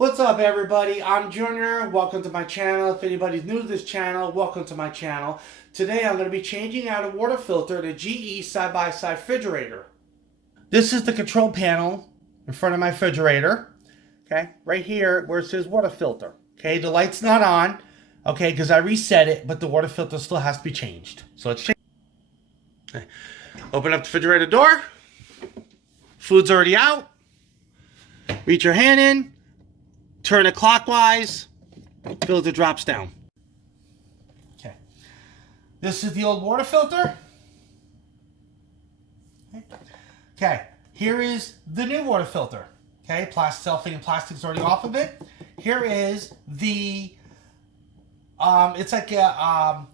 What's up, everybody? I'm Junior. Welcome to my channel. If anybody's new to this channel, welcome to my channel. Today I'm going to be changing out a water filter in a GE side-by-side refrigerator. This is the control panel in front of my refrigerator. Okay, right here where it says water filter. Okay, the light's not on. Okay, because I reset it, but the water filter still has to be changed. So it's changed. Okay. Open up the refrigerator door. Food's already out. Reach your hand in. Turn it clockwise. Filter drops down. Okay. This is the old water filter. Okay. Here is the new water filter. Okay. Cellophane and plastic's already off of it. Here is the it's like a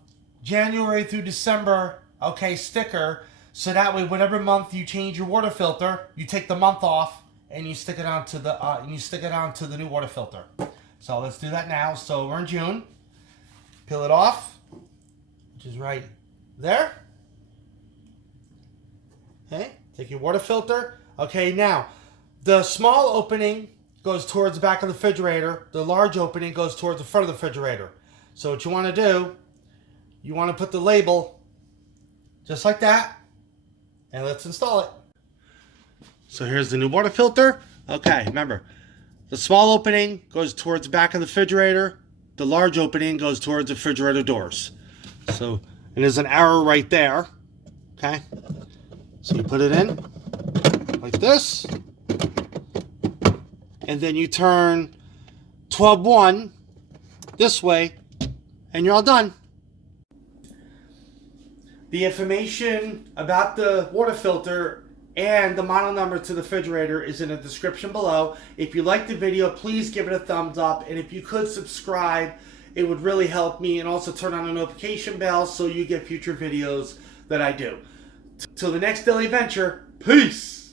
January through December, okay, sticker. So that way, whatever month you change your water filter, you take the month off and you stick it onto the new water filter. So let's do that now. So we're in June. Peel it off, which is right there. Okay, take your water filter. Okay, now the small opening goes towards the back of the refrigerator. The large opening goes towards the front of the refrigerator. So what you want to do, you want to put the label just like that, and let's install it. So here's the new water filter. Okay, remember, the small opening goes towards the back of the refrigerator. The large opening goes towards the refrigerator doors. So, and there's an arrow right there. Okay, so you put it in like this, and then you turn 12-1 this way, and you're all done. The information about the water filter and the model number to the refrigerator is in the description below. If you liked the video, please give it a thumbs up. And if you could subscribe, it would really help me. And also turn on the notification bell so you get future videos that I do. Till the next daily adventure, peace!